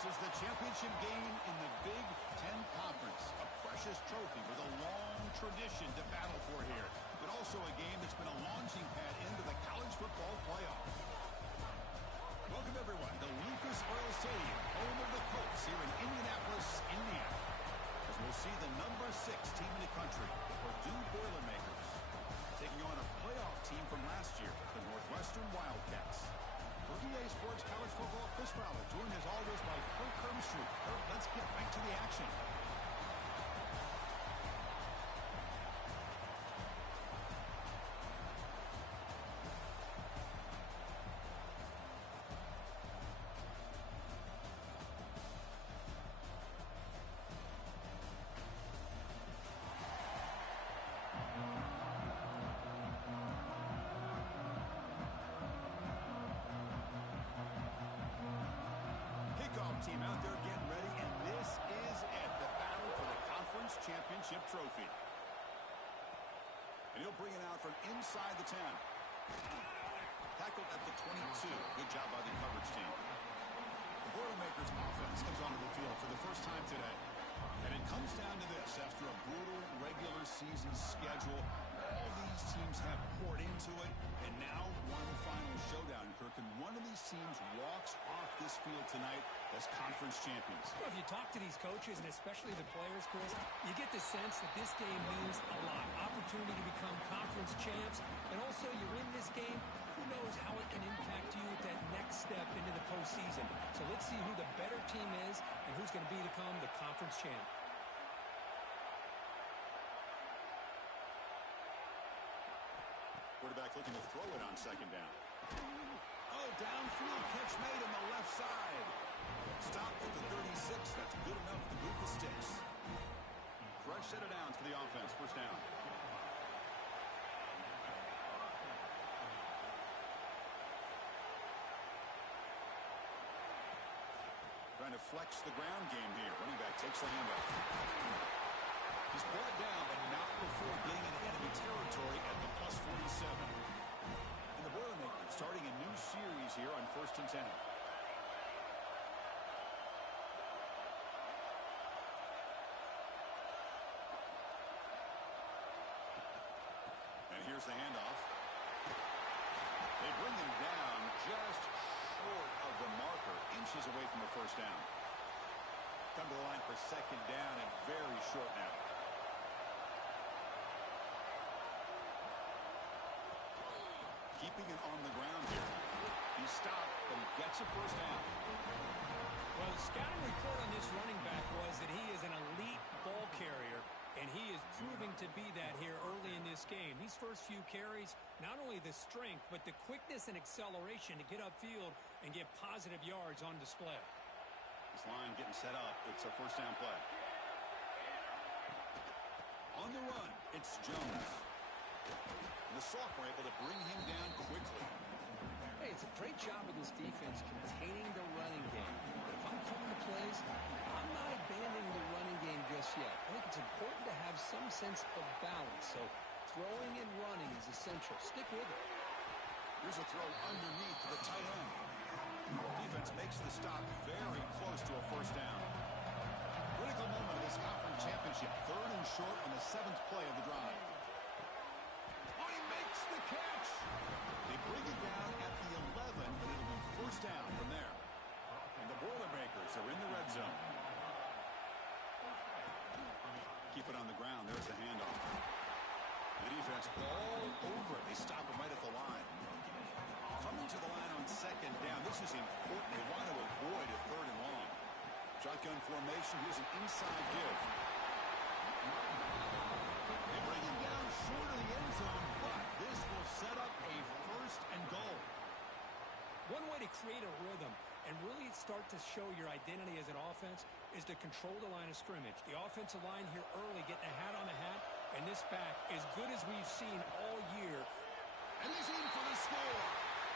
This is the championship game in the Big Ten Conference. A precious trophy with a long tradition to battle for here. But also a game that's been a launching pad into the college football playoff. Welcome, everyone, to Lucas Oil Stadium, home of the Colts here in Indianapolis, Indiana. As we'll see the number 6 team in the country, the Purdue Boilermakers, taking on a playoff team from last year, the Northwestern Wildcats. For EA Sports College Football, Chris Fowler, joined as always by Kirk Hermstreet. Kirk, let's get right to the action. Team out there getting ready, and this is it, the battle for the conference championship trophy. And he'll bring it out from inside the 10. Tackled at the 22. Good job by the coverage team. The Boilermakers offense comes onto the field for the first time today. And it comes down to this. After a brutal regular season schedule, all these teams have poured into it, and now one final showdown, Kirk. And one of these teams walks off this field tonight as conference champions. Well, if you talk to these coaches, and especially the players, Chris, you get the sense that this game means a lot. Opportunity to become conference champs, and also you're in this game, who knows how it can impact you at that next step into the postseason. So let's see who the better team is and who's going to become the conference champ. Quarterback looking to throw it on second down. Oh, downfield catch made on the left side. Stopped at the 36. That's good enough to move the sticks. Fresh set of downs for the offense. First down. Trying to flex the ground game here. Running back takes the handoff. He's brought down, but not before getting into enemy territory at the +47. And the Boilermakers starting a new series here on 1st and 10. And here's the handoff. They bring him down just short of the marker, inches away from the first down. Come to the line for second down and very short now. Keeping it on the ground here. He stopped, but he gets a first down. Well, the scouting report on this running back was that he is an elite ball carrier, and he is proving to be that here early in this game. These first few carries, not only the strength, but the quickness and acceleration to get upfield and get positive yards on display. This line getting set up. It's a first down play. On the run, it's Jones. And the Sophomore able to bring him down quickly. Hey, it's a great job of this defense containing the running game. But if I'm calling the plays, I'm not abandoning the running game just yet. I think it's important to have some sense of balance. So throwing and running is essential. Stick with it. Here's a throw underneath to the tight end. Defense makes the stop very close to a first down. Critical moment of this conference championship. 3rd and short on the 7th play of the drive. They bring it down at the 11, and it'll be first down from there. And the Boilermakers are in the red zone. Keep it on the ground. There's the handoff. The defense all over it. They stop him right at the line. Coming to the line on second down. This is important. They want to avoid a 3rd and long. Shotgun formation. Here's an inside give. They bring him down short of the end zone, but this will set up a 1st and goal. One way to create a rhythm and really start to show your identity as an offense is to control the line of scrimmage. The offensive line here early getting a hat on the hat, and this back as good as we've seen all year. And he's in for the score.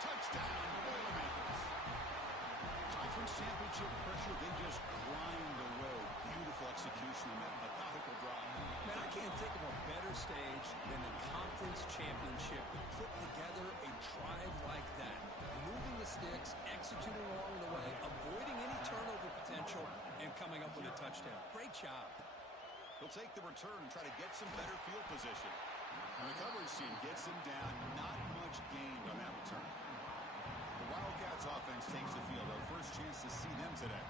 Touchdown, the Boilermakers. Conference championship pressure, they just grind away. Beautiful execution on that methodical drive. Man, I can't think of a better stage than the conference championship to put together a drive like that. Moving the sticks, executing along the way, avoiding any turnover potential, and coming up with a touchdown. Great job. He'll take the return and try to get some better field position. And the coverage team gets him down. Not much gained on that return. The Wildcats offense takes the field. Our first chance to see them today.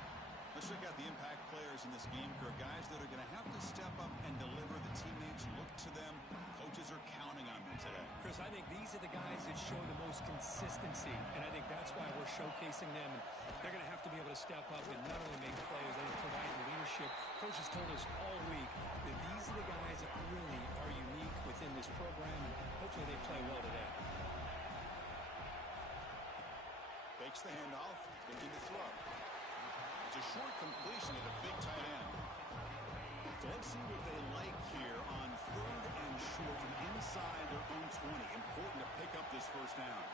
Let's check out the impact players in this game. For guys that are going to have to step up and deliver. The teammates look to them. Coaches are counting on them today. Chris, I think these are the guys that show the most consistency, and I think that's why we're showcasing them. And they're going to have to be able to step up and not only make plays, they provide the leadership. Coaches told us all week that these are the guys that really are unique within this program, and hopefully they play well today. Fakes the handoff, looking to throw. It's a short completion to the big tight end. So let's see what they like here on 3rd and short from inside their own 20. Important to pick up this first down.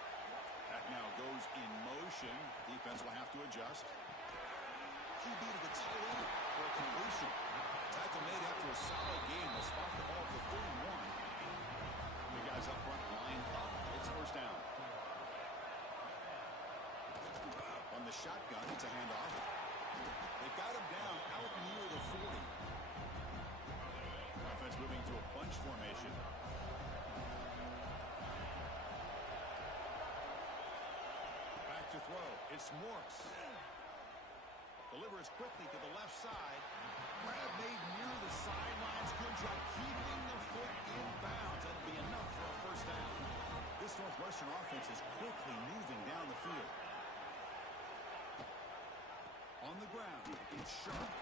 That now goes in motion. Defense will have to adjust. QB to the tight end for a completion. Tackle made after a solid game. They'll spot the ball for 31. The guys up front line up. It's first down. On the shotgun, it's a handoff. They've got him down out near the 40. Offense moving to a bunch formation. Back to throw. It's Morris. Delivers quickly to the left side. Grab made near the sidelines. Good job keeping the foot in bounds. That'll be enough for a first down. This Northwestern offense is quickly moving down the field. On the ground, it's Sharp.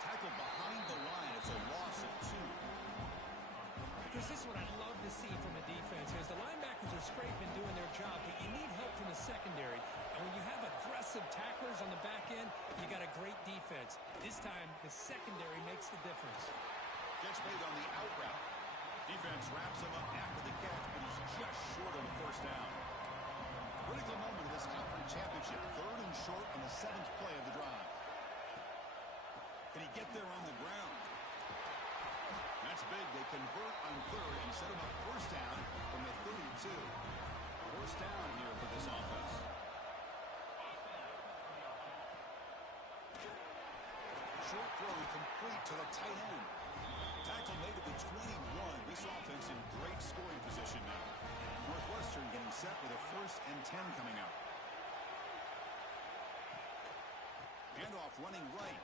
Tackled behind the line. It's a loss of 2. This is what I love to see from the defense. As the linebackers are scraping, doing their job, but you need help from the secondary. And when you have aggressive tacklers on the back end, you got a great defense. This time, the secondary makes the difference. Catch made on the out route. Defense wraps him up after the catch, but he's just short on the first down. Critical moment of this conference championship. 3rd and short on the 7th play of the drive. Can he get there on the ground? That's big. They convert on 3rd and set him up first down from the 32. First down here for this offense. Short throw complete to the tight end. Tackle made at the 21. This offense in great scoring position now. Northwestern getting set with a 1st and 10 coming up. Handoff running right.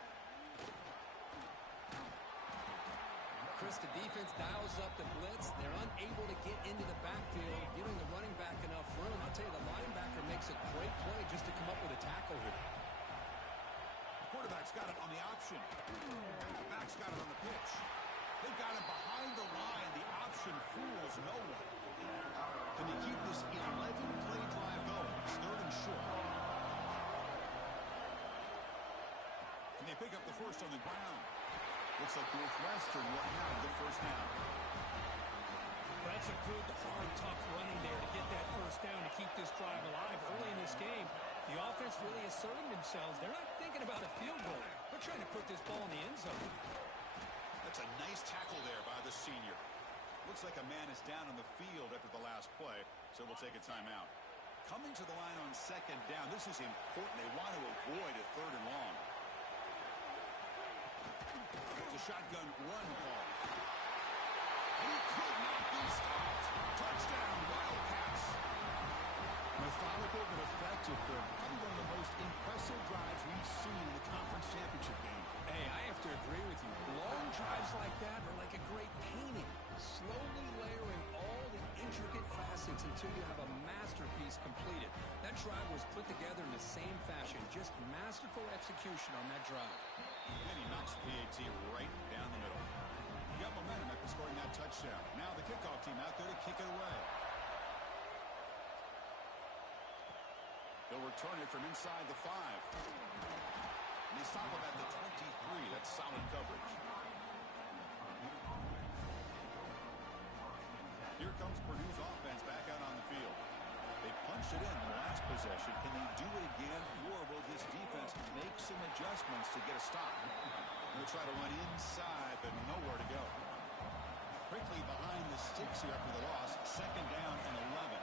Chris, the defense dials up the blitz. They're unable to get into the backfield, giving the running back enough room. I'll tell you, the linebacker makes a great play just to come up with a tackle here. Quarterback's got it on the option. Back's got it on the pitch. They've got it behind the line. The option fools no one. Can they keep this 11-play drive going? It's 3rd and short. Can they pick up the first on the ground? Looks like Northwestern will have the first down. That's a good, hard, tough running there to get that first down to keep this drive alive. Early in this game, the offense really asserting themselves. They're not thinking about a field goal. They're trying to put this ball in the end zone. That's a nice tackle there by the senior. Looks like a man is down on the field after the last play, so we'll take a timeout. Coming to the line on 2nd down, this is important. They want to avoid a 3rd and long. It's a shotgun run call. And he could not be stopped. Touchdown, Wildcats. Methodical but effective, Greg. Probably one of the most impressive drives we've seen in the conference championship game. Hey, I have to agree with you. Long drives like that are like a great painting. Slowly layering all the intricate facets until you have a masterpiece completed. That drive was put together in the same fashion. Just masterful execution on that drive. And he knocks PAT right down the middle. He got momentum after scoring that touchdown. Now the kickoff team out there to kick it away. They'll return it from inside the 5. And they stop him at the 23. That's solid coverage. Here comes Purdue's offense back out on the field. They punched it in the last possession. Can they do it again, or will this defense make some adjustments to get a stop? They'll try to run inside, but nowhere to go. Quickly behind the sticks here after the loss. 2nd down and 11.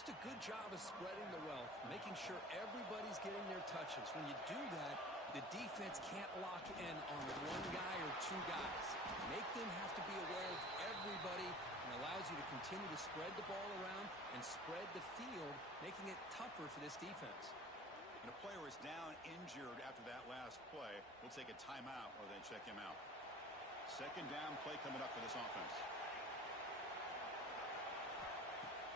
Just a good job of spreading the wealth, making sure everybody's getting their touches. When you do that, the defense can't lock in on one guy or two guys. Make them have to be aware of everybody, and allows you to continue to spread the ball around and spread the field, making it tougher for this defense. And a player is down injured after that last play. We'll take a timeout or then check him out. Second down play coming up for this offense.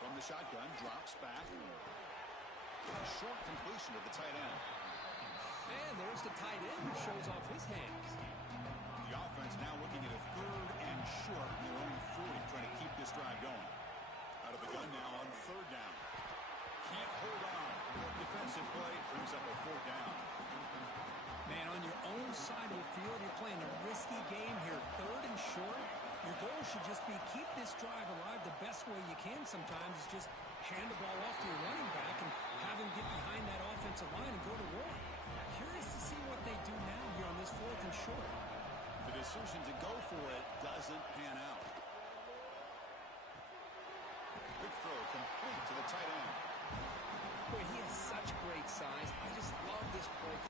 From the shotgun, drops back. A short completion to the tight end. And there's the tight end who shows off his hands. The offense now looking at a third and short in their own 40, trying to keep this drive going. Out of the gun now on third down. Can't hold on. Good defensive play brings up a fourth down. Man, on your own side of the field, you're playing a risky game here. Third and short. Your goal should just be keep this drive alive the best way you can sometimes is just hand the ball off to your running back and have him get behind that offensive line and go to work. Curious to see what they do now here on this fourth and short. The decision to go for it doesn't pan out. Good throw, complete to the tight end. Boy, he has such great size. I just love this play.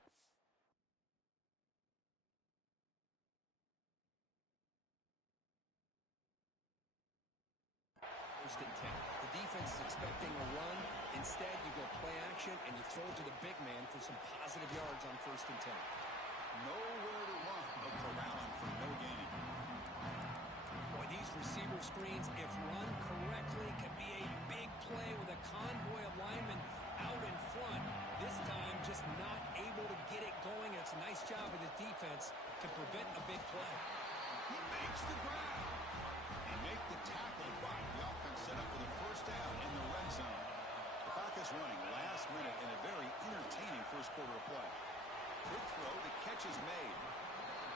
First and 10. The defense is expecting a run. Instead, you go play action, and you throw it to the big man for some positive yards on first and 10. Nowhere to run, but corralling for no gain. Boy, these receiver screens, if run correctly, can be a big play with a convoy of linemen out in front. This time, just not able to get it going. It's a nice job of the defense to prevent a big play. He makes the grab. And make the tackle by the offense set up with a first down in the red zone. The clock is running last minute in a very entertaining first quarter of play. Good throw, the catch is made.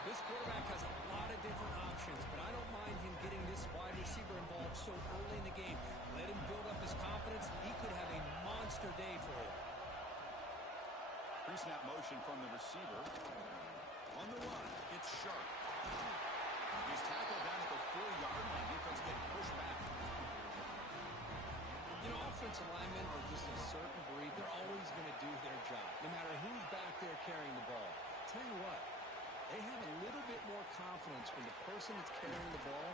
This quarterback has a lot of different options, but I don't mind him getting this wide receiver involved so early in the game. Let him build up his confidence. He could have a monster day for you. Pre-snap motion from the receiver. On the run, it's Sharp. He's tackled down at the 4-yard line. Defense getting pushed back. You know, offensive linemen are just a certain breed. They're always going to do their job, no matter who's back there carrying the ball. I'll tell you what, they have a little bit more confidence when the person that's carrying the ball.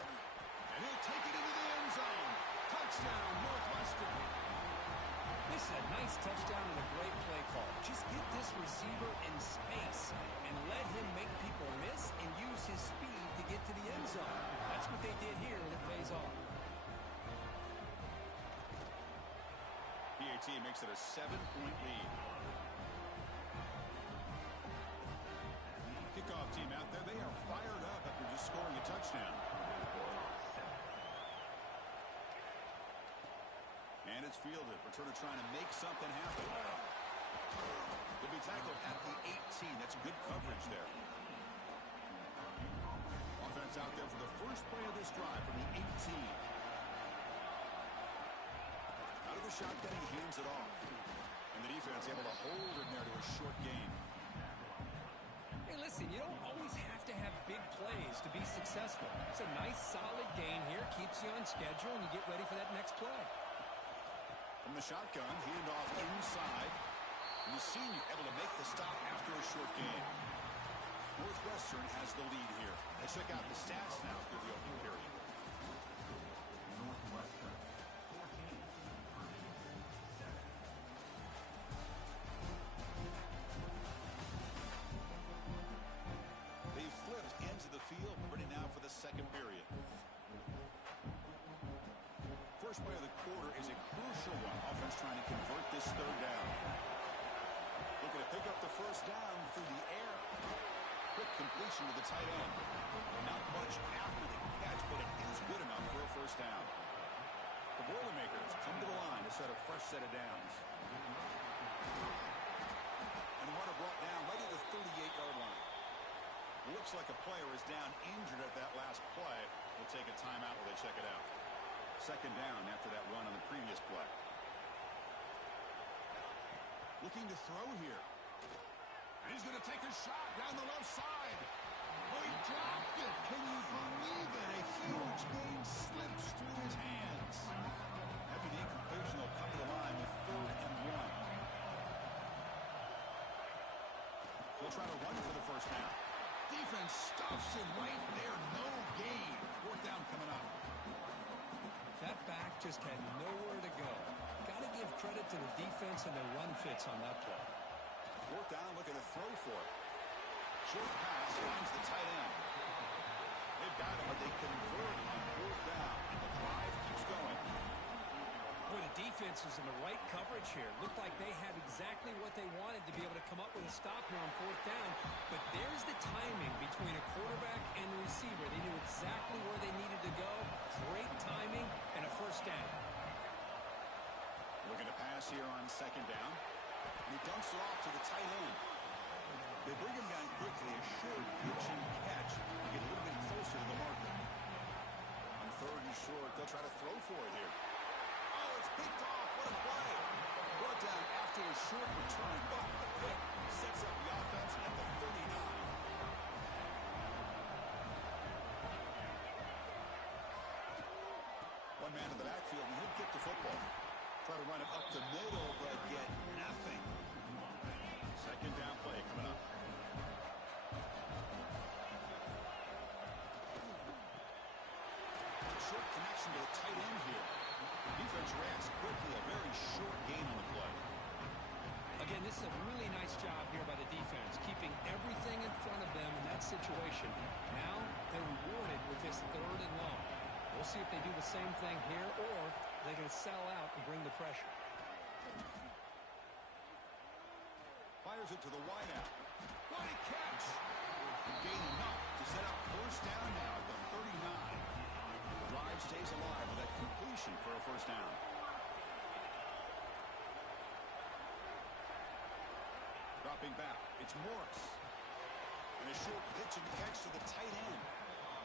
And he'll take it into the end zone. Touchdown, Northwestern. This is a nice touchdown and a great play call. Just get this receiver in space and let him make people miss and use his speed to get to the end zone. That's what they did here, and it pays off. PAT makes it a 7-point lead. Kickoff team out there, they are fired up after just scoring a touchdown. And it's fielded. Returner trying to make something happen. They'll be tackled at the 18. That's good coverage there. Offense out there for the first play of this drive from the 18. Out of the shotgun, he hands it off. And the defense able to hold it there to a short gain. Hey, listen, you don't always have to have big plays to be successful. It's a nice, solid gain here. Keeps you on schedule, and you get ready for that next play. From the shotgun, handed off inside. And the senior able to make the stop after a short gain. Northwestern has the lead here. Let's check out the stats now through the opening period. Northwestern, 14. They flipped into the field, ready now for the second period. First play of the quarter is a crucial one. Offense trying to convert this third down. Looking to pick up the first down through the air. Quick completion to the tight end. Not much after the catch, but it is good enough for a first down. The Boilermakers come to the line to set a fresh set of downs. And the runner brought down right at the 38-yard line. Looks like a player is down injured at that last play. We'll take a timeout while they check it out. Second down after that run on the previous play. Looking to throw here. And he's going to take a shot down the left side. Oh, he dropped it. Can you believe it? A huge gain slips through his hands. After the incompletion, he'll come to the line try to run for the first down. Defense stuffs him right there. No gain. Fourth down coming up. That back just had nowhere to go. Got to give credit to the defense and their run fits on that play. Fourth down, looking to throw for it. Short pass finds the tight end. They've got him, but they convert on fourth down, and the drive keeps going. Boy, the defense was in the right coverage here. Looked like they had exactly what they wanted to be able to come up with a stop here on fourth down. But there's the timing between a quarterback and the receiver. They knew exactly where they needed to go. Great timing and a first down. Looking to pass here on second down. And he dumps it off to the tight end. They bring him down quickly. A short pitch and catch to get a little bit closer to the marker. On third and short, they'll try to throw for it here. Oh, it's picked off. What a play. Brought down after a short return, but the pick sets up the offense at the 39. One man in the backfield, and he'll kick the football. Try to run it up the middle, but get nothing. Second down play coming up. Short connection to the tight end here. Defense reacts quickly. A very short gain on the play. Again, this is a really nice job here by the defense, keeping everything in front of them in that situation. Now they're rewarded with this third and long. We'll see if they do the same thing here, or they're going to sell out and bring the pressure. Fires it to the wideout. What a catch! Gain enough to set up first down now at the 39. The drive stays alive with that completion for a first down. Dropping back, it's Morris. And a short pitch and catch to the tight end.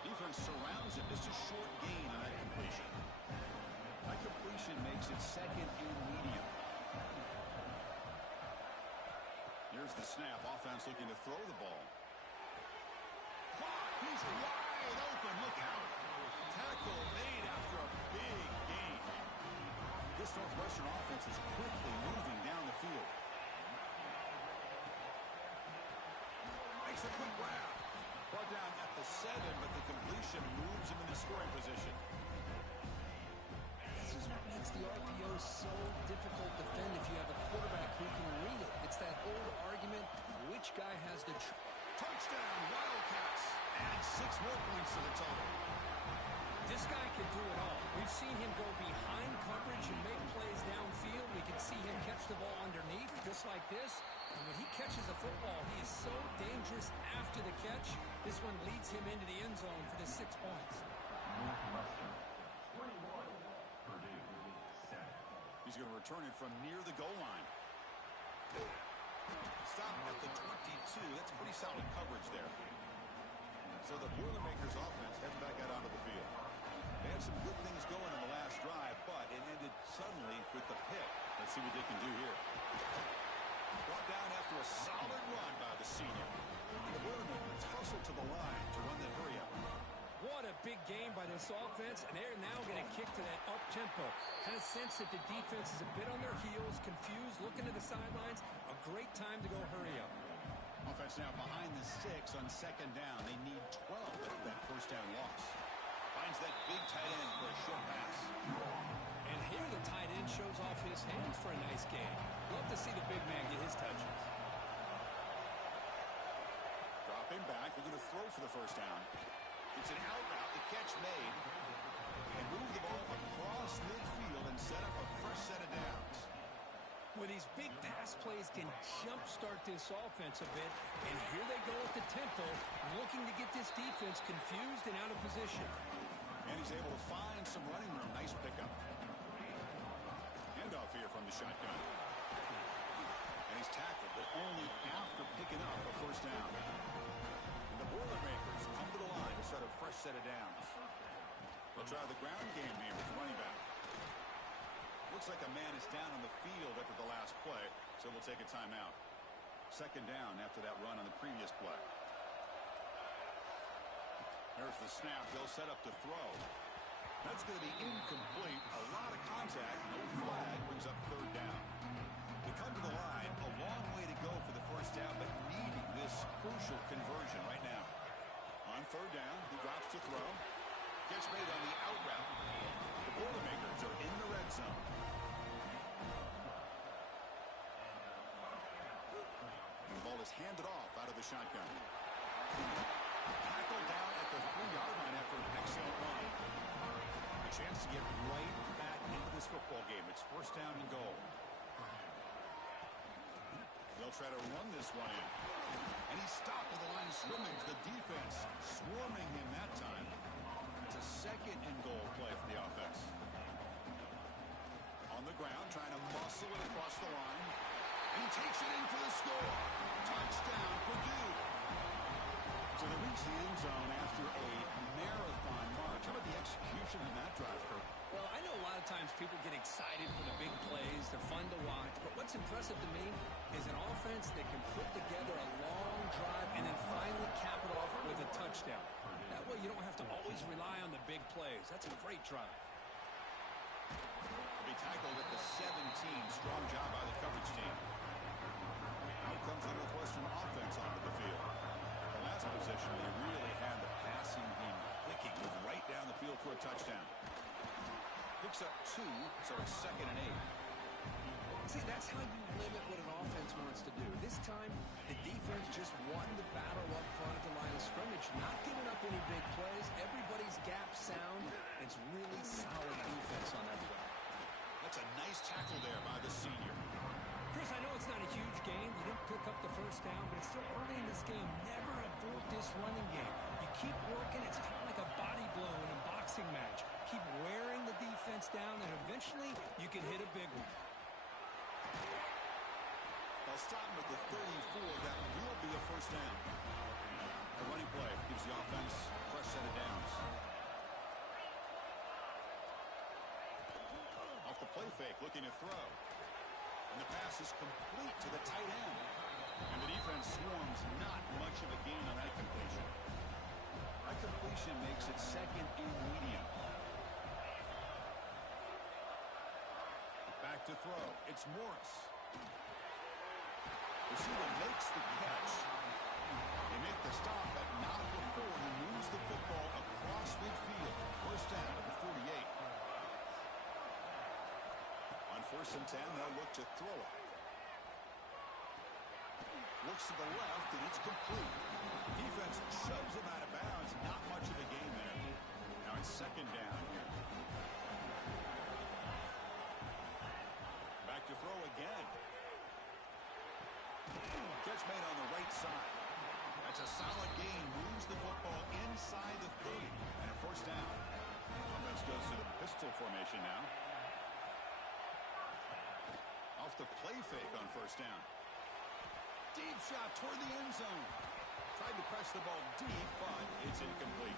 Defense surrounds it. Just a short gain on that completion. That completion makes it second and medium. Here's the snap. Offense looking to throw the ball. Clock. He's wide open. Look out. Tackle made after a big gain. This Northwestern offense is quickly moving down the field. Makes a quick grab. Brought down at the 7, but the completion moves him into scoring position. This is what makes the RPO so difficult to defend if you have a quarterback who can read it. It's that old argument, which guy has the touchdown, Wildcats, and 6 more points to the total. This guy can do it all. We've seen him go behind coverage and make plays downfield. We can see him catch the ball underneath, just like this. And when he catches the football, he is so dangerous after the catch. This one leads him into the end zone for the 6 points. He's going to return it from near the goal line. Stop at the 22. That's pretty solid coverage there. So the Boilermakers offense heads back out onto the field. They had some good things going in the last drive, but it ended suddenly with the pick. Let's see what they can do here. Brought down after a solid run by the senior. And the Boilermakers hustle to the line to run that hurry up. What a big game by this offense, and they're now going to kick to that up-tempo. Kind of sense that the defense is a bit on their heels, confused, looking to the sidelines. A great time to go hurry up. Offense now behind the 6 on second down. They need 12 after that first down loss. Finds that big tight end for a short pass. And here the tight end shows off his hands for a nice game. Love to see the big man get his touches. Dropping back, they're going to throw for the first down. It's an out route, the catch made. And move the ball across midfield and set up a fresh set of downs. Well, these big pass plays can jumpstart this offense a bit. And here they go at the tempo, looking to get this defense confused and out of position. And he's able to find some running room. Nice pickup. Handoff here from the shotgun. And he's tackled, but only after picking up a first down. And the Boilermakers come to the line to set a fresh set of downs. They'll try the ground game here with the running back. Looks like a man is down on the field after the last play, so we'll take a timeout. Second down after that run on the previous play. There's the snap. They'll set up to throw. That's going to be incomplete. A lot of contact. No flag. Brings up third down. They come to the line. A long way to go for the first down, but needing this just hand it off out of the shotgun. Tackled down at the 3-yard line after an excellent run. A chance to get right back into this football game. It's first down and goal. They'll try to run this one in. And he's stopped at the line of scrimmage. The defense swarming him that time. It's a second and goal play for the offense. On the ground, trying to muscle it across the line. And he takes it in for the score. Touchdown, Purdue. So they reach the end zone after a marathon march. How about the execution in that drive, Kurt? Well, I know a lot of times people get excited for the big plays. They're fun to watch. But what's impressive to me is an offense that can put together a long drive and then finally cap it off with a touchdown. That way you don't have to always rely on the big plays. That's a great drive. He tackled at the 17. Strong job by the coverage team. Out comes the Northwestern offense onto the field. The last possession, they really had the passing game clicking. Moved right down the field for a touchdown. Picks up 2, so it's 2nd and 8. See, that's how you limit what an offense wants to do. This time, the defense just won the battle up front at the line of scrimmage, not giving up any big plays. Everybody's gap sound. It's really solid defense on that play. That's a nice tackle there by the senior. Chris, I know it's not a huge game. You didn't pick up the first down, but it's still early in this game. Never abort this running game. You keep working. It's kind of like a body blow in a boxing match. Keep wearing the defense down, and eventually you can hit a big one. They'll stop him at the 34. That will be a first down. The running play gives the offense a fresh set of downs. Off the play fake, looking to throw. And the pass is complete to the tight end. And the defense swarms, not much of a gain on that completion. That completion makes it 2nd and medium. Back to throw. It's Morris. Receiver makes the catch. They make the stop, but not before he moves the football across midfield. First down at the 48. On 1st and 10, they'll look to throw it. Looks to the left, and it's complete. Defense shoves him out of bounds. Not much of a gain there. Now it's 2nd down here. Back to throw again. Catch made on the right side. That's a solid gain. Moves the football inside the 30. And a first down. Offense goes to the pistol formation now. Off the play fake on first down. Deep shot toward the end zone. Tried to press the ball deep, but it's incomplete.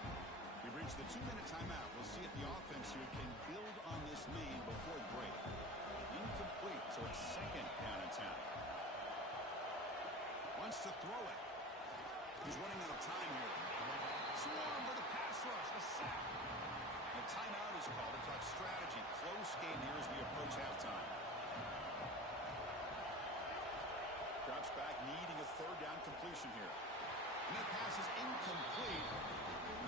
We've reached the 2-minute timeout. We'll see if the offense here can build on this lead before the break. Incomplete, so it's 2nd down and 10. Wants to throw it. He's running out of time here. Swarm with a pass rush, a sack. The timeout is called to talk strategy. Close game here as we approach halftime. Drops back, needing a 3rd down completion here. And that pass is incomplete.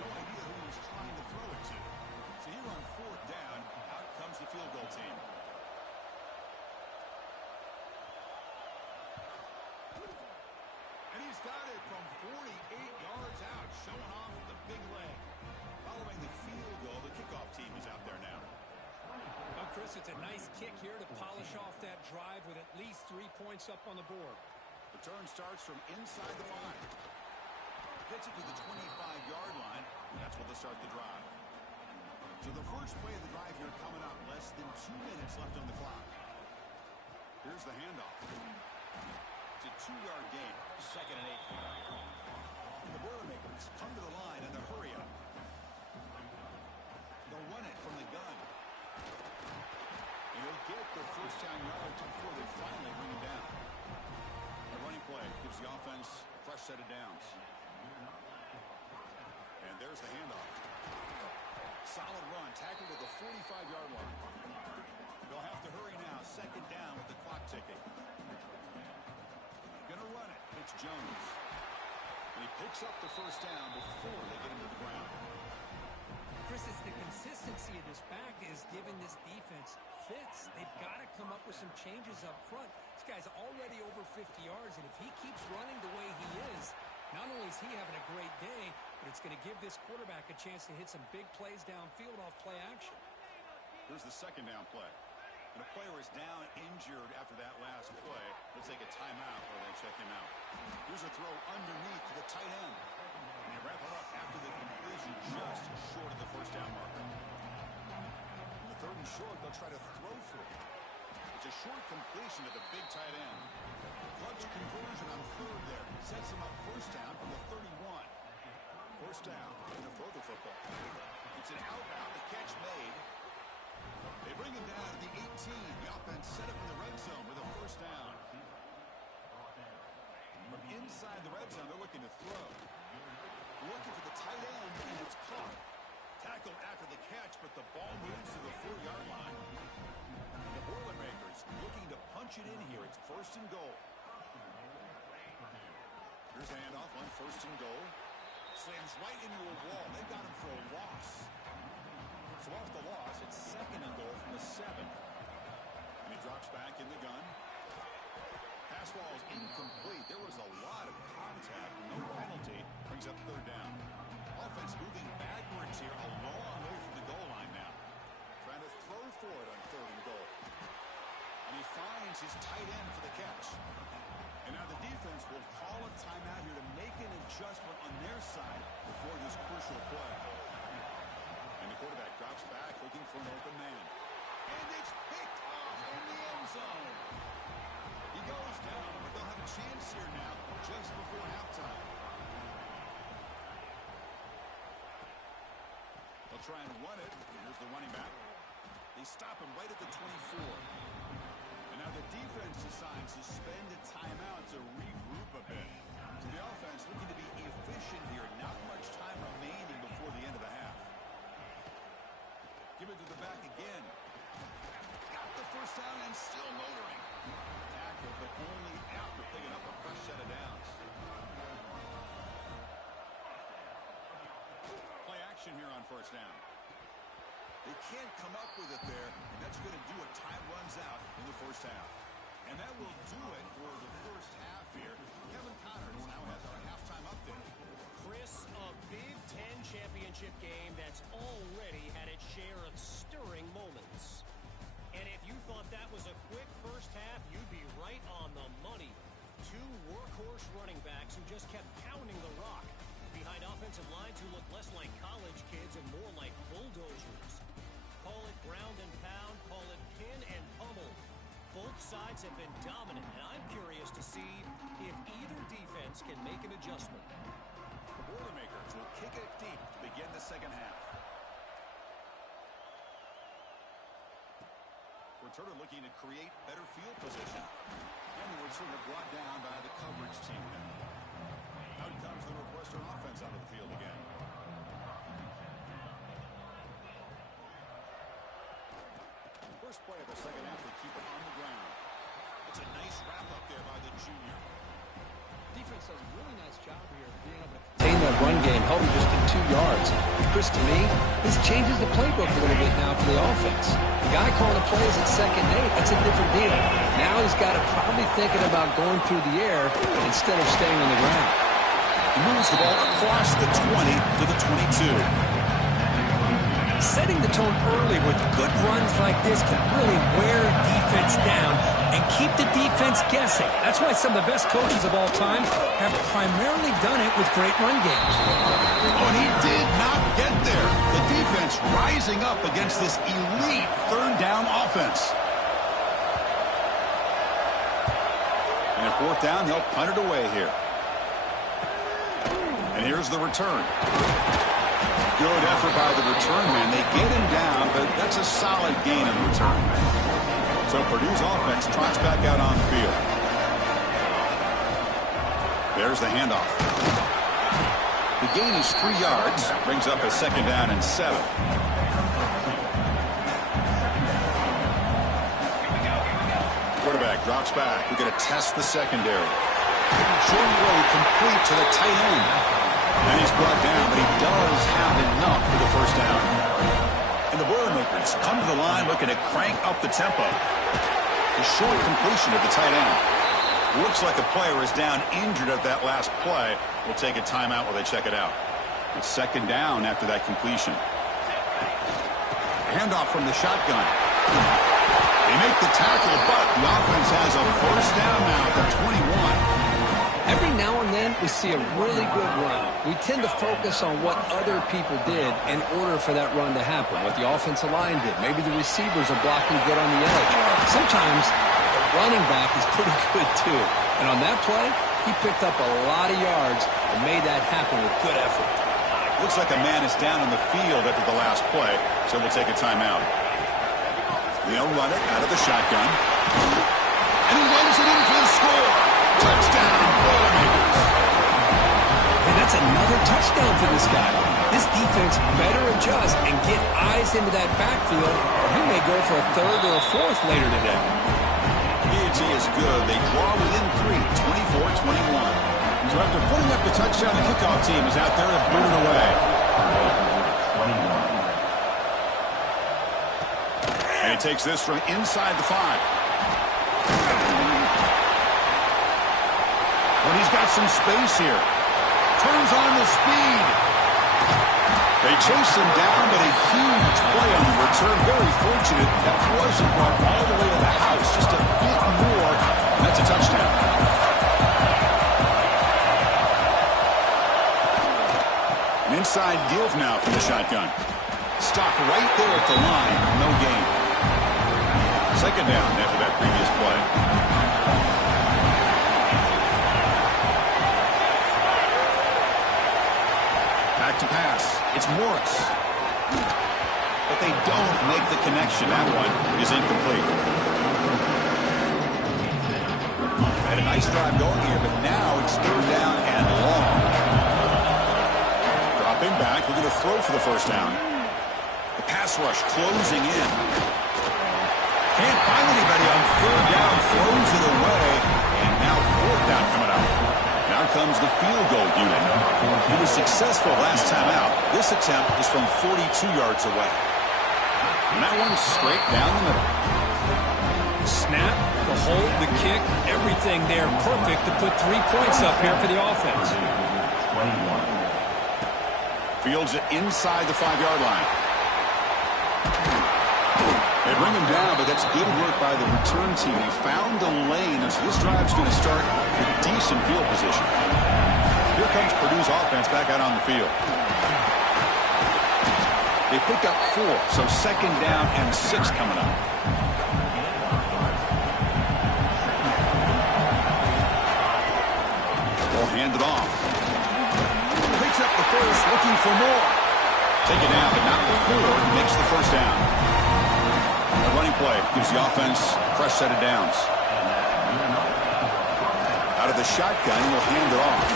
No idea who he was trying to throw it to. So here on 4th down, out comes the field goal team. And he's got it from 48 yards out, showing off the big leg. Following the field goal, the kickoff team is out there now. Well, Chris, it's a nice kick here to polish off that drive with at least 3 points up on the board. Return starts from inside the 5. Gets it to the 25-yard line. That's where they'll start the drive. So the first play of the drive here coming up. Less than 2 minutes left on the clock. Here's the handoff. It's a 2-yard gain. 2nd and 8. The Boilermakers come to the line in the hurry up. They'll run it from the gun. And they'll get the first down yards before they finally bring him down. The running play gives the offense a fresh set of downs. And there's the handoff. Solid run, tackled at the 45-yard line. They'll have to hurry now. 2nd down with the clock ticking. Gonna run it. It's Jones. And he picks up the first down before they get him to the ground. Chris, it's the consistency of this back is giving this defense fits. They've got to come up with some changes up front. This guy's already over 50 yards, and if he keeps running the way he is, not only is he having a great day, but it's going to give this quarterback a chance to hit some big plays downfield off play action. Here's the second down play. And a player is down injured after that last play. They'll take a timeout or they check him out. Here's a throw underneath to the tight end. And they wrap it up after the completion just short of the first down marker. In the third and short, they'll try to throw for it. It's a short completion to the big tight end. Clutch conversion on third there. Sets him up first down from the 31. First down in the throw the football. It's an out-out. The catch made. They bring him down to the 18. The offense set up in the red zone with a first down. From inside the red zone, they're looking to throw. Looking for the tight end, and it's caught. Tackled after the catch, but the ball moves to the 4-yard line. The Boilermakers looking to punch it in here. It's first and goal. Here's a handoff on first and goal. Slams right into a wall. They've got him for a loss. So off the loss, it's second and goal from the 7. And he drops back in the gun. Pass ball is incomplete. There was a lot of contact. No penalty. Brings up third down. Offense moving backwards here. A long way from the goal line now. Trying to throw for it on third and goal. And he finds his tight end for the catch. And now the defense will call a timeout here to make an adjustment on their side before this crucial play. And the quarterback drops back looking for an open man. And it's picked off in the end zone. He goes down, but they'll have a chance here now just before halftime. They'll try and run it. Here's the running back. They stop him right at the 24. And now the defense decides to spend a timeout to regroup a bit. So the offense looking to be efficient here. Not much time remaining before the end of the half. Give it to the back again. Got the first down and still motoring. Tackle, but only after picking up a fresh set of downs. Play action here on first down. They can't come up with it there, and that's going to do it. Time runs out in the first half. And that will do it for the first half here. Kevin Connors now has our halftime update. Chris, a Big Ten championship game that's already had its share of stirring moments. And if you thought that was a quick first half, you'd be right on the money. Two workhorse running backs who just kept pounding the rock behind offensive lines who look less like college kids and more like bulldozers. Call it ground and pound, call it pin and pummel. Both sides have been dominant, and I'm curious to see if either defense can make an adjustment. The Boilermakers will kick it deep to begin the second half. Returner looking to create better field position. And the returner brought down by the coverage team. Out comes the Northwestern offense out of the field again. First play of the second half, they keep it on the ground. It's a nice wrap up there by the junior. Defense does a really nice job here of being able to contain that run game, held him just at 2 yards. Chris, to me, this changes the playbook a little bit now for the offense. The guy calling the plays at 2nd and 8, that's a different deal. Now he's got to probably thinking about going through the air instead of staying on the ground. He moves the ball across the 20 to the 22. Setting the tone early with good runs like this can really wear defense down and keep the defense guessing. That's why some of the best coaches of all time have primarily done it with great run games. Oh, and he did not get there. The defense rising up against this elite third down offense. And at fourth down, they'll punt it away here. And here's the return. Good effort by the return man. They get him down, but that's a solid gain in return. So Purdue's offense trots back out on the field. There's the handoff. The gain is 3 yards. Brings up a second down and 7. Quarterback drops back. We're going to test the secondary. Jordan Rowe complete to the tight end. And he's brought down, but he does have enough for the first down. And the Boilermakers come to the line looking to crank up the tempo. A short completion to the tight end. Looks like a player is down injured at that last play. We'll take a timeout while they check it out. It's second down after that completion. Handoff from the shotgun. They make the tackle, but the offense has a first down now at the 21. Every now and then, we see a really good run. We tend to focus on what other people did in order for that run to happen, what the offensive line did. Maybe the receivers are blocking good on the edge. Sometimes the running back is pretty good, too. And on that play, he picked up a lot of yards and made that happen with good effort. Looks like a man is down on the field after the last play, so we'll take a timeout. They'll run it out of the shotgun. And he runs it in for the score. Touchdown, Boilermakers. And that's another touchdown for this guy. This defense better adjust and get eyes into that backfield, or he may go for a third or a fourth later today. PAT is good. They draw within 3, 24-21. So after putting up the touchdown, the kickoff team is out there to boot it away. And he takes this from inside the 5. But he's got some space here. Turns on the speed. They chase him down, but a huge play on the return. Very fortunate that wasn't brought all the way to the house. Just a bit more. And that's a touchdown. An inside give now from the shotgun. Stopped right there at the line. No gain. Second down after that previous play. Back to pass. It's Morris. But they don't make the connection. That one is incomplete. Had a nice drive going here, but now it's third down and long. Dropping back, looking to throw for the first down. The pass rush closing in. Can't find anybody on third down, throws it away, and now fourth down coming up. Now comes the field goal unit. He was successful last time out. This attempt is from 42 yards away. And that one's straight down the middle. Snap, the hold, the kick, everything there perfect to put 3 points up here for the offense. Fields it inside the 5-yard line. They bring him down, but that's good work by the return team. He found the lane, and so this drive's going to start with decent field position. Here comes Purdue's offense back out on the field. They pick up 4, so second down and 6 coming up. They'll hand it off. Picks up the first, looking for more. Take it down, but not before it makes the first down. A running play gives the offense a fresh set of downs. Out of the shotgun, he'll hand it off.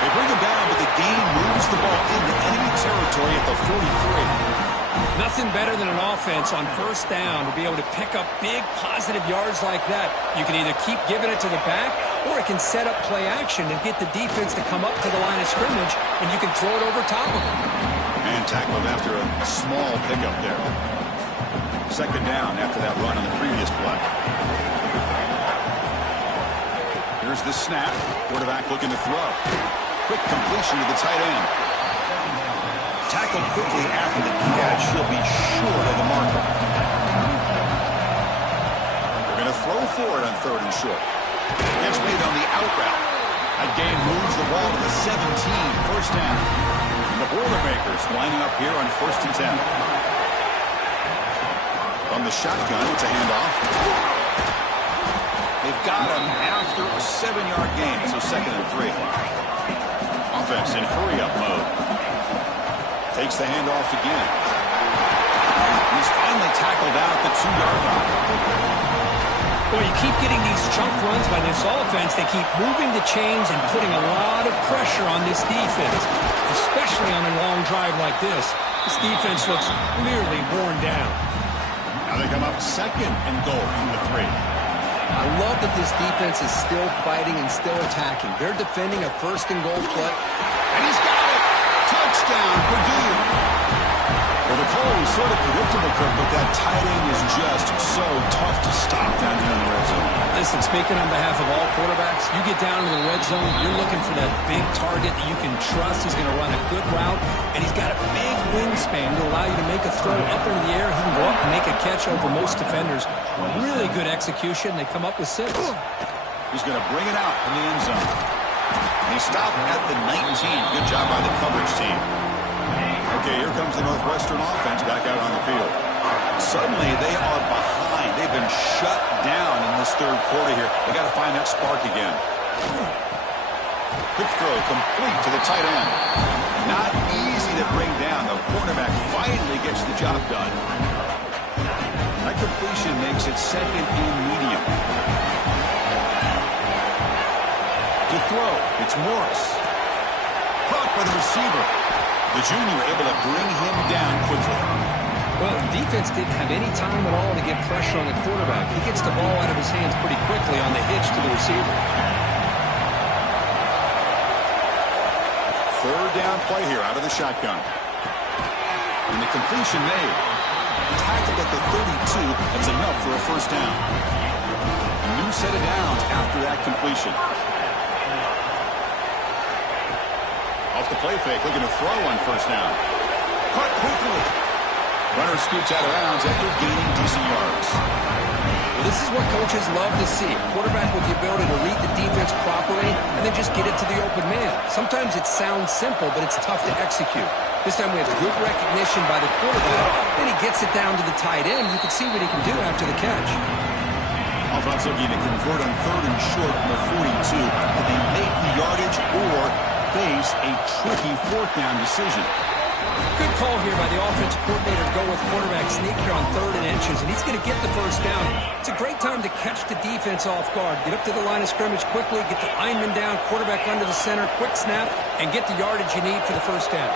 They bring him down, but the game moves the ball into enemy territory at the 43. Nothing better than an offense on first down to be able to pick up big positive yards like that. You can either keep giving it to the back, or it can set up play action and get the defense to come up to the line of scrimmage, and you can throw it over top of them. And tackle him after a small pickup there. Second down after that run on the previous play. Here's the snap. Quarterback looking to throw. Quick completion to the tight end. Tackled quickly after the catch. He'll be short of the marker. They're going to throw for it on third and short. Catch made on the out route. That gain moves the ball to the 17. First down. And the Boilermakers lining up here on 1st and 10. From the shotgun, it's a handoff. They've got him after a 7-yard gain, so second and 3. Offense in hurry-up mode. Takes the handoff again. He's finally tackled out at the 2-yard line. Boy, you keep getting these chunk runs by this offense. They keep moving the chains and putting a lot of pressure on this defense, especially on a long drive like this. This defense looks clearly worn down. Now they come up second and goal from the 3. I love that this defense is still fighting and still attacking. They're defending a first and goal play. And he's got it! Touchdown, Purdue! Well, the call was sort of predictable, Kirk, but that tight end is just so tough to stop down Listen, speaking on behalf of all quarterbacks, you get down into the red zone, you're looking for that big target that you can trust. He's going to run a good route, and he's got a big wingspan to allow you to make a throw up into the air. He can go up and make a catch over most defenders. Really good execution. They come up with 6. He's going to bring it out in the end zone. And he stopped at the 19. Good job by the coverage team. Okay, here comes the Northwestern offense back out on the field. Suddenly, they are behind. They've been shut down in this third quarter here. They got to find that spark again. Quick throw complete to the tight end. Not easy to bring down. The cornerback finally gets the job done. That completion makes it second and medium. To throw, it's Morris. Caught by the receiver. The junior able to bring him down quickly. Well, the defense didn't have any time at all to get pressure on the quarterback. He gets the ball out of his hands pretty quickly on the hitch to the receiver. Third down play here out of the shotgun. And the completion made. Tackled at the 32. That's enough for a first down. A new set of downs after that completion. Off the play fake, looking to throw on first down. Caught quickly. Runner scoots out of bounds after gaining decent yards. Well, this is what coaches love to see. A quarterback with the ability to read the defense properly and then just get it to the open man. Sometimes it sounds simple, but it's tough to execute. This time we have good recognition by the quarterback. Then he gets it down to the tight end. You can see what he can do after the catch. Offense looking to convert on third and short from the 42. Can they make the yardage or face a tricky fourth down decision? Good call here by the offensive coordinator to go with quarterback sneak here on 3rd and inches, and he's going to get the first down. It's a great time to catch the defense off guard. Get up to the line of scrimmage quickly, get the lineman down, quarterback under the center, quick snap, and get the yardage you need for the first down.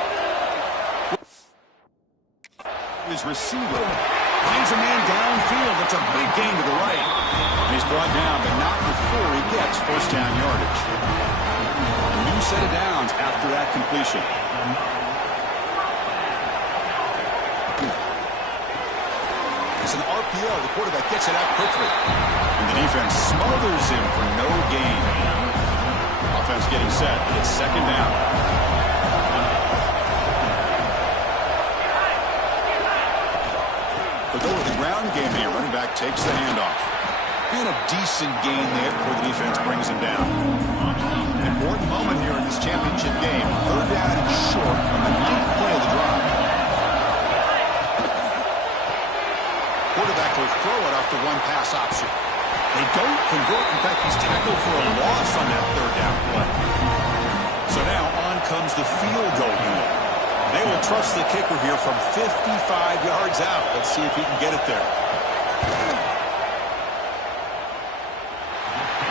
His receiver finds a man downfield. It's a big gain to the right. And he's brought down, but not before he gets first down yardage. A new set of downs after that completion. It's an RPO. The quarterback gets it out quickly. And the defense smothers him for no gain. Offense getting set. It's second down. But over the ground game here, running back takes the handoff. And a decent gain there before the defense brings him down. Important moment here in this championship game. Third down and short on the 9th play of the drive. Quarterback will throw it off the one pass option. They don't convert. In fact, he's tackled for a loss on that third down play. So now on comes the field goal unit. They will trust the kicker here from 55 yards out. Let's see if he can get it there.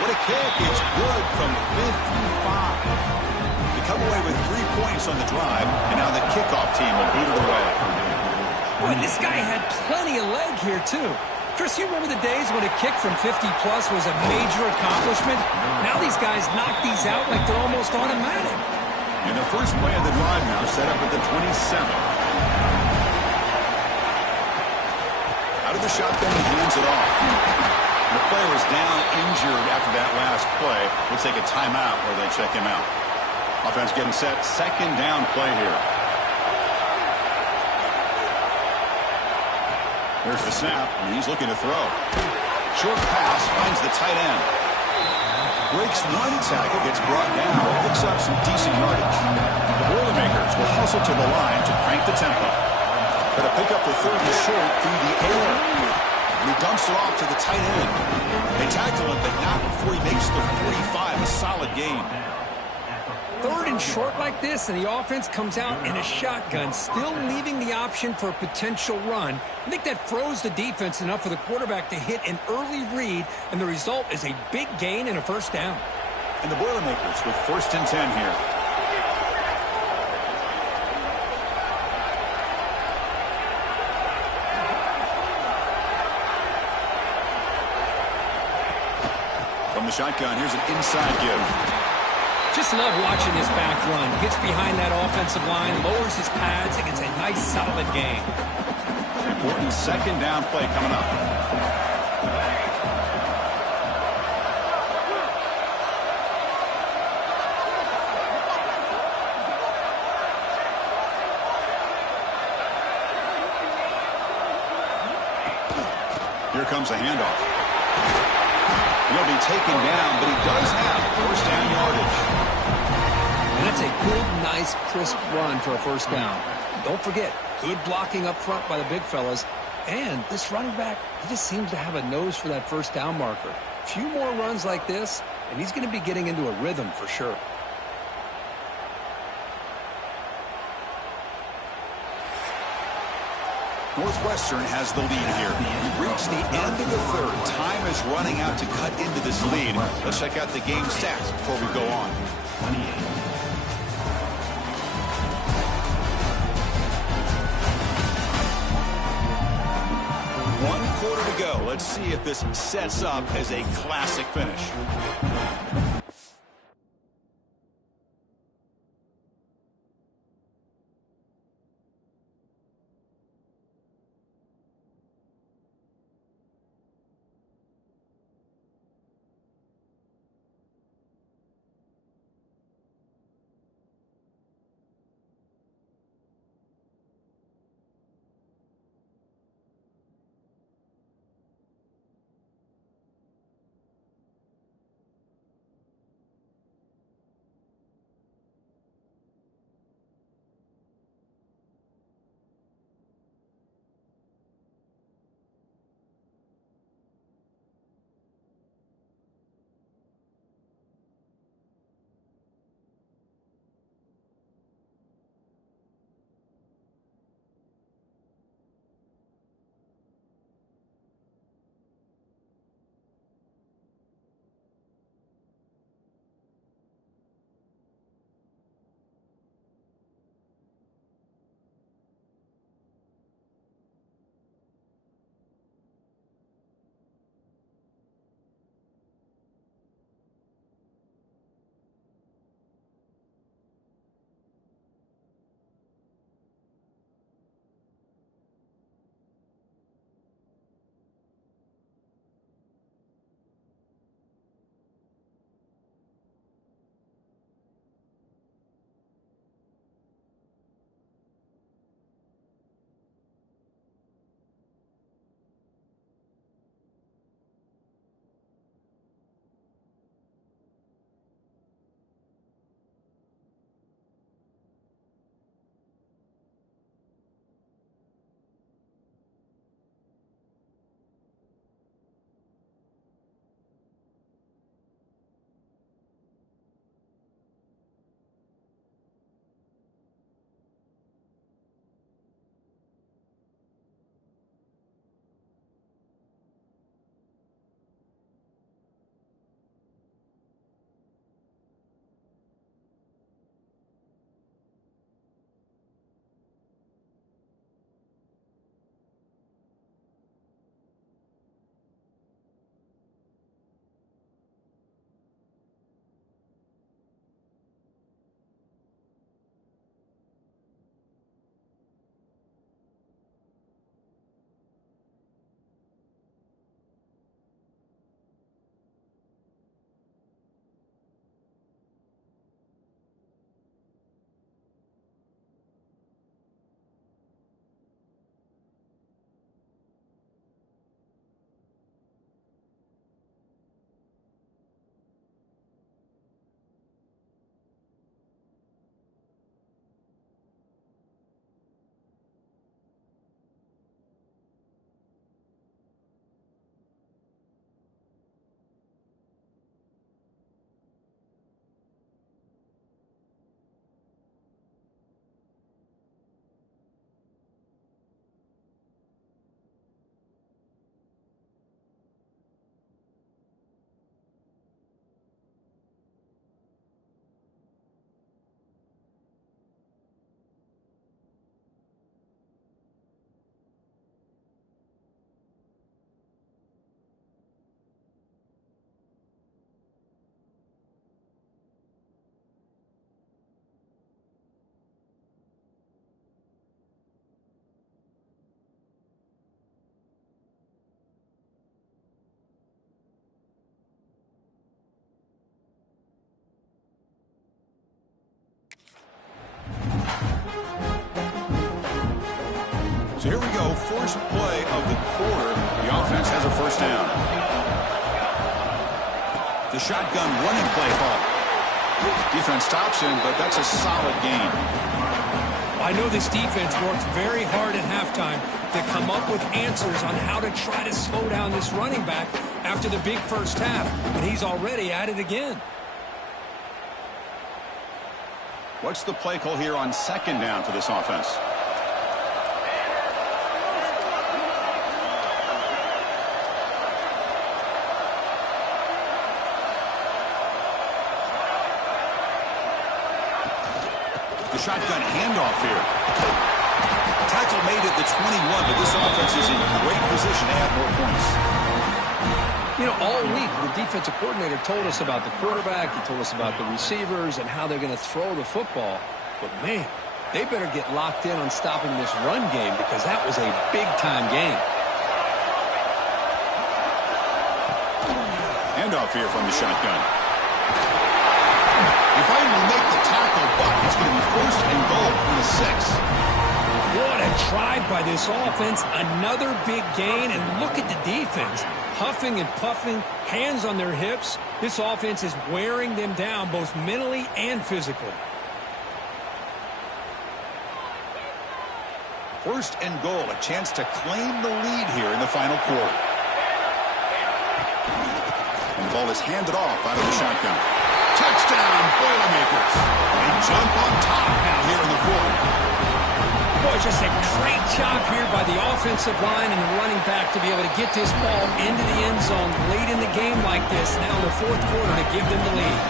What a kick. It's good from 55. They come away with 3 points on the drive, and now the kickoff team will boot it away. Boy, this guy had plenty of leg here, too. Chris, you remember the days when a kick from 50-plus was a major accomplishment? Now these guys knock these out like they're almost automatic. And the first play of the drive now set up at the 27. Out of the shotgun, he hands it off. The player is down injured after that last play. We'll take a timeout where they check him out. Offense getting set. Second down play here. There's the snap, and he's looking to throw. Short pass, finds the tight end. Breaks one tackle, gets brought down, picks up some decent yardage. The Boilermakers will hustle to the line to crank the tempo. Got to pick up the third and short through the air. And he dumps it off to the tight end. They tackle him, but not before he makes the 45. A solid gain. 3rd and short like this, and the offense comes out in a shotgun, still leaving the option for a potential run. I think that froze the defense enough for the quarterback to hit an early read, and the result is a big gain and a first down. And the Boilermakers with 1st and 10 here. From the shotgun, here's an inside give. Just love watching this back run. Gets behind that offensive line, lowers his pads, and gets a nice, solid gain. Important second down play coming up. Here comes a handoff. He'll be taken down, but he does have first down yardage. And that's a good, nice, crisp run for a first down. Don't forget, good blocking up front by the big fellas. And this running back, he just seems to have a nose for that first down marker. A few more runs like this, and he's going to be getting into a rhythm for sure. Northwestern has the lead here. We've reached the end of the third. Time is running out to cut into this lead. Let's check out the game stats before we go on. 1 quarter to go. Let's see if this sets up as a classic finish. So here we go, first play of the quarter. The offense has a first down. The shotgun running play ball. Defense stops him, but that's a solid gain. I know this defense worked very hard at halftime to come up with answers on how to try to slow down this running back after the big first half, and he's already at it again. What's the play call here on second down for this offense? The shotgun handoff here. Tackle made at the 21, but this offense is in great position to add more points. You know, all week, the defensive coordinator told us about the quarterback. He told us about the receivers and how they're going to throw the football. But, man, they better get locked in on stopping this run game because that was a big-time game. Handoff here from the shotgun. They finally make the tackle, but it's going to be first and goal from the 6. What a drive by this offense. Another big gain, and look at the defense. Huffing and puffing, hands on their hips. This offense is wearing them down both mentally and physically. First and goal, a chance to claim the lead here in the final quarter. And the ball is handed off out of the shotgun. Touchdown, Boilermakers. And jump on top now here in the fourth. Boy, just a great job here by the offensive line and the running back to be able to get this ball into the end zone late in the game like this, now in the fourth quarter, to give them the lead.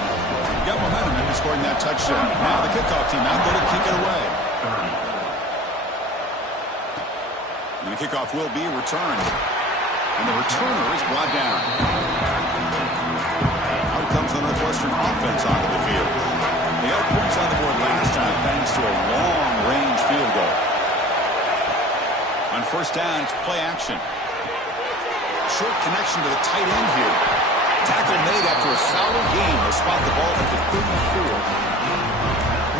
Got momentum after scoring that touchdown. Now the kickoff team out there to kick it away. And the kickoff will be returned. And the returner is brought down. Out comes the Northwestern offense onto the field. They got points on the board last time thanks to a long-range field goal. On first down, it's play action. Short connection to the tight end here. Tackle made after a solid gain. They'll spot the ball at the 34.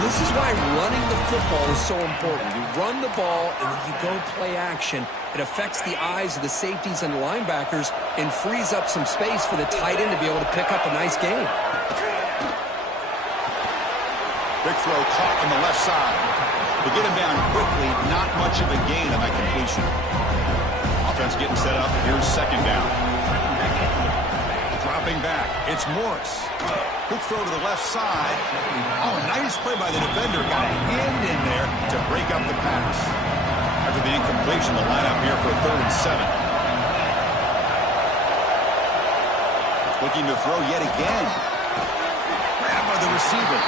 This is why running the football is so important. You run the ball, and then you go play action. It affects the eyes of the safeties and linebackers and frees up some space for the tight end to be able to pick up a nice gain. Big throw caught on the left side. To get him down quickly, not much of a gain on that completion. Offense getting set up. Here's second down. Dropping back. It's Morris. Quick throw to the left side. Oh, nice play by the defender. Got a hand in there to break up the pass. After the incompletion, the lineup here for a 3rd and 7. Looking to throw yet again. Grab by the receiver.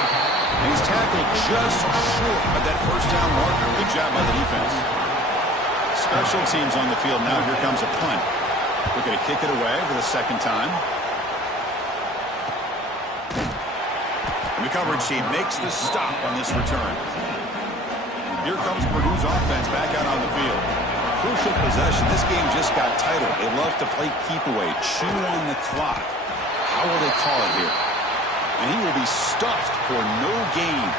And he's tackled just short of that first down marker. Good job by the defense. Special teams on the field now. Here comes a punt. Looking to kick it away for the second time. And the coverage team makes the stop on this return. Here comes Purdue's offense back out on the field. Crucial possession. This game just got tighter. They love to play keep away, chew on the clock. How will they call it here? And he will be stuffed for no gain.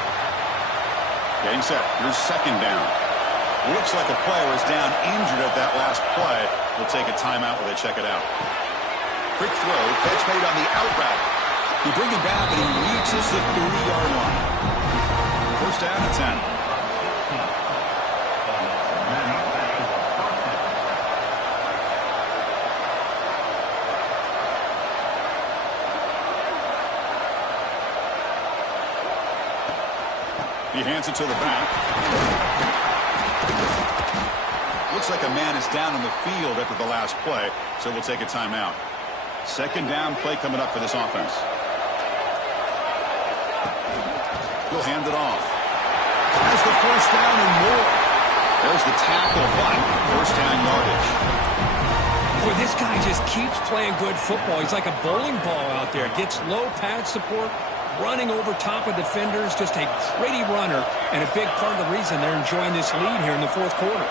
Getting set. Here's second down. Looks like a player is down injured at that last play. We'll take a timeout while they check it out. Quick throw. Catch made on the out route. He bring him back, and he reaches the 30-yard line. First down and 10. He hands it to the back. Looks like a man is down in the field after the last play, so we'll take a timeout. Second down play coming up for this offense. He'll hand it off. Has the first down and more. There's the tackle, but first down yardage. Boy, this guy just keeps playing good football. He's like a bowling ball out there. Gets low pad support, running over top of defenders, just a gritty runner, and a big part of the reason they're enjoying this lead here in the fourth quarter.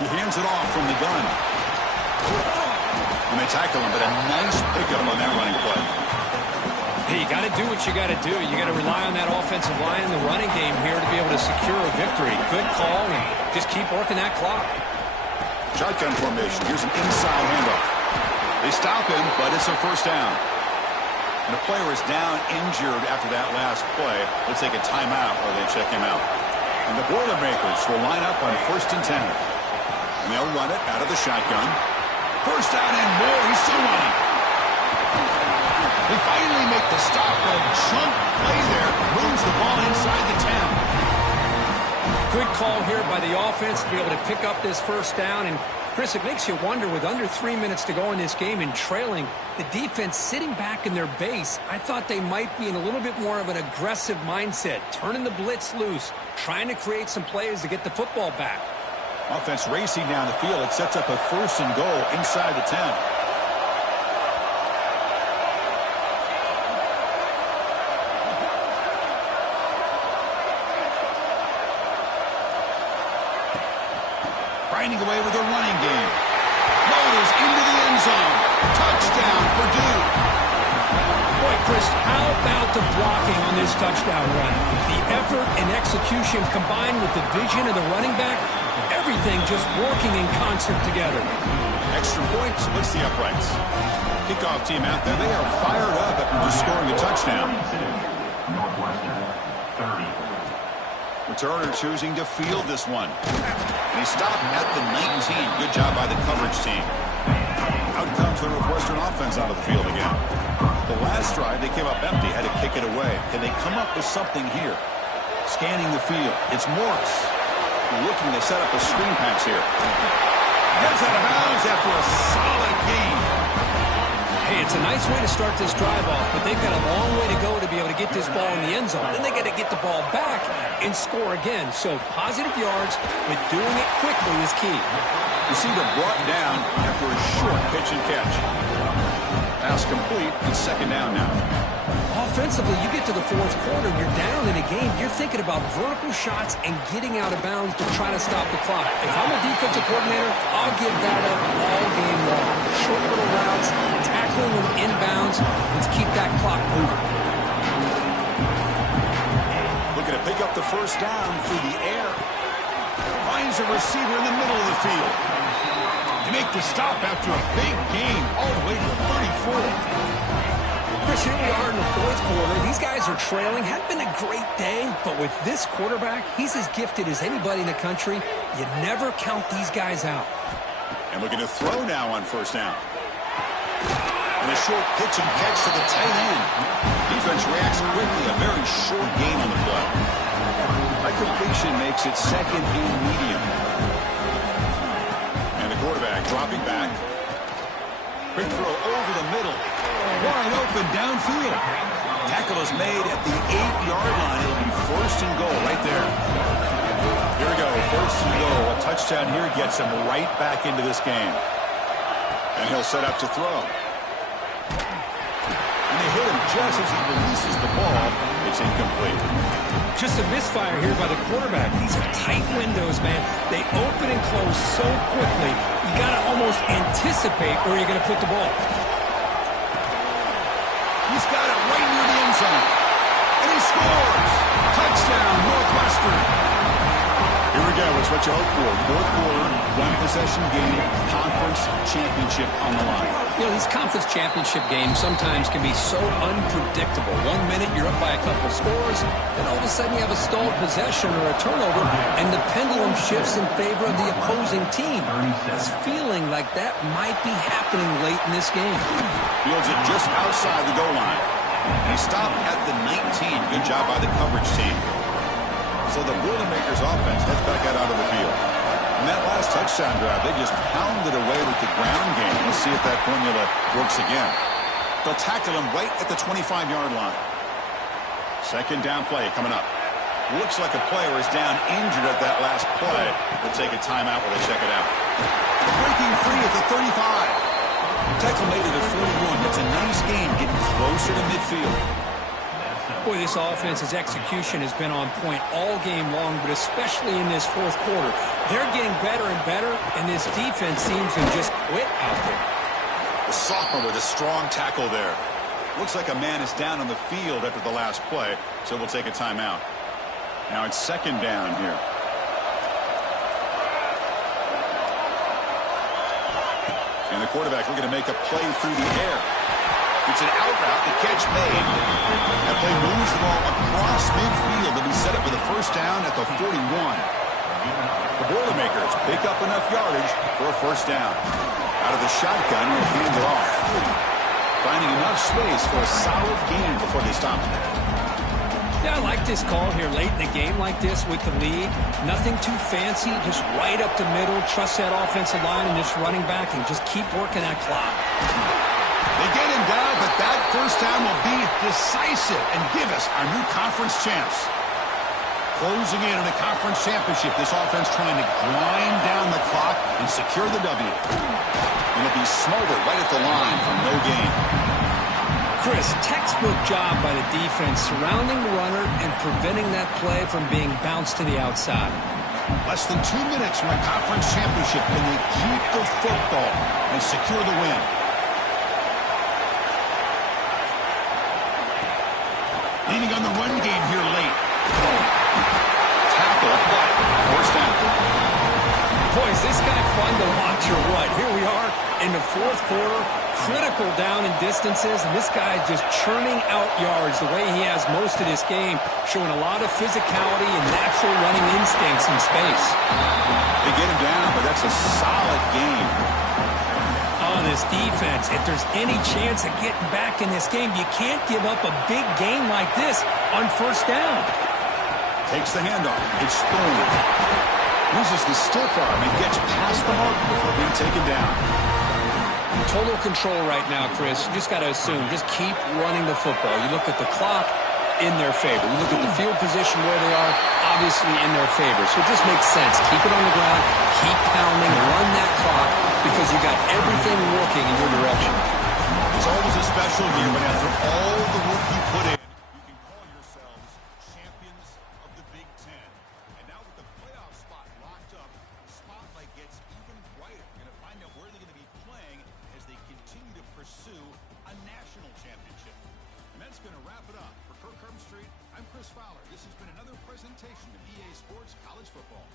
He hands it off from the gun. And they tackle him, but a nice pickup on that running play. Hey, you got to do what you got to do. You got to rely on that offensive line in the running game here to be able to secure a victory. Good call, and just keep working that clock. Shotgun formation. Here's an inside handoff. They stop him, but it's a first down. And the player is down injured after that last play. Let's take a timeout while they check him out. And the Boilermakers will line up on 1st and 10. And they'll run it out of the shotgun. First down and more. He's still running. They finally make the stop, but a chunk play there moves the ball inside the 10. Good call here by the offense to be able to pick up this first down. And, Chris, it makes you wonder, with under 3 minutes to go in this game and trailing, the defense sitting back in their base, I thought they might be in a little bit more of an aggressive mindset, turning the blitz loose, trying to create some plays to get the football back. Offense racing down the field. It sets up a 1st and goal inside the 10. Grinding away with a running game. Motors into the end zone. Touchdown, Purdue. Boy, Chris, how about the blocking on this touchdown run? The effort and execution combined with the vision of the running back, everything just working in concert together. Extra point splits the uprights. Kickoff team out there. They are fired up after just scoring a touchdown. Northwestern, 30. Returner choosing to field this one. And he stopped at the 19. Good job by the coverage team. Out comes the Northwestern offense out of the field again. The last drive, they came up empty, had to kick it away. Can they come up with something here? Scanning the field. It's Morris looking to set up a screen pass here. Gets out of bounds after a solid game. Hey, it's a nice way to start this drive off, but they've got a long way to go to be able to get this ball in the end zone. Then they got to get the ball back and score again. So positive yards, but doing it quickly is key. Receiver brought down after a short pitch and catch. Pass complete. It's 2nd down now. Offensively, you get to the 4th quarter, you're down in a game. You're thinking about vertical shots and getting out of bounds to try to stop the clock. If I'm a defensive coordinator, I'll give that up all game long. Short little routes, tackling them inbounds. Let's keep that clock moving. Looking to pick up the first down through the air. Finds a receiver in the middle of the field. They make the stop after a big game all the way to the 34. Chris, here we are in the 4th quarter. These guys are trailing. Had been a great day, but with this quarterback, he's as gifted as anybody in the country. You never count these guys out. And looking to throw now on first down. And a short pitch and catch to the tight end. Defense reacts quickly. A very short game on the play. That completion makes it 2nd and medium. And the quarterback dropping back. Quick throw over the middle. Wide open downfield. Tackle is made at the 8-yard line. It'll be 1st and goal right there. Here we go, 1st and goal. A touchdown here gets him right back into this game. And he'll set up to throw. And they hit him just as he releases the ball. It's incomplete. Just a misfire here by the quarterback. These are tight windows, man. They open and close so quickly. You got to almost anticipate where you're going to put the ball. He's got it right near the end zone. And he scores. Touchdown, Northwestern. Here we go. It's what you hope for. 4th quarter, 1-possession game, conference championship on the line. You know, these conference championship games sometimes can be so unpredictable. 1 minute you're up by a couple scores, then all of a sudden you have a stalled possession or a turnover, and the pendulum shifts in favor of the opposing team. It's feeling like that might be happening late in this game. Fields it just outside the goal line. He stopped at the 19. Good job by the coverage team. So the Boilermakers offense heads back out of the field. And that last touchdown drive, they just pounded away with the ground game. Let's see if that formula works again. They'll tackle him right at the 25-yard line. 2nd down play coming up. Looks like a player is down injured at that last play. They'll take a timeout while they check it out. Breaking free at the 35. Tackle made it at 41. That's a nice game, getting closer to midfield. Boy, this offense's execution has been on point all game long, but especially in this 4th quarter. They're getting better and better, and this defense seems to just quit out there. The sophomore with a strong tackle there. Looks like a man is down on the field after the last play, so we'll take a timeout. Now it's second down here. And the quarterback looking to make a play through the air. It's an out route. The catch made. That play moves the ball across midfield to be set up with a first down at the 41. The Boilermakers pick up enough yardage for a first down. Out of the shotgun, we'll hand it off. Finding enough space for a solid gain before they stop it. Yeah, I like this call here late in the game like this with the lead. Nothing too fancy, just right up the middle. Trust that offensive line and just running back and just keep working that clock. They get him down, but that first down will be decisive and give us our new conference champs. Closing in on a conference championship, this offense trying to grind down the clock and secure the W. And it'll be smothered right at the line for no gain. Chris, textbook job by the defense surrounding the runner and preventing that play from being bounced to the outside. Less than 2 minutes from a conference championship. Can they keep the football and secure the win? Leaning on the run game here late. Tackle, but first down. Boy, is this guy fun to watch or what? Here we are in the fourth quarter, critical down in distances, and this guy is just churning out yards the way he has most of this game, showing a lot of physicality and natural running instincts in space. They get him down, but that's a solid game. On this defense, if there's any chance of getting back in this game, you can't give up a big game like this on first down. Takes the handoff. It's Thorne. Uses the stiff arm and gets past the mark before being taken down. Total control right now, Chris. You just got to assume. Just keep running the football. You look at the clock, in their favor. You look at the field position where they are, obviously in their favor. So it just makes sense. Keep it on the ground. Keep pounding. Run that clock because you got everything working in your direction. It's always a special year when after all the work you put in, you can call yourselves champions of the Big Ten. And now with the playoff spot locked up, the spotlight gets even brighter. You're going to find out where they're going to be playing as they continue to pursue a national championship. And that's going to wrap it up. For Kirk Street, I'm Chris Fowler. This has been another presentation of EA Sports College Football.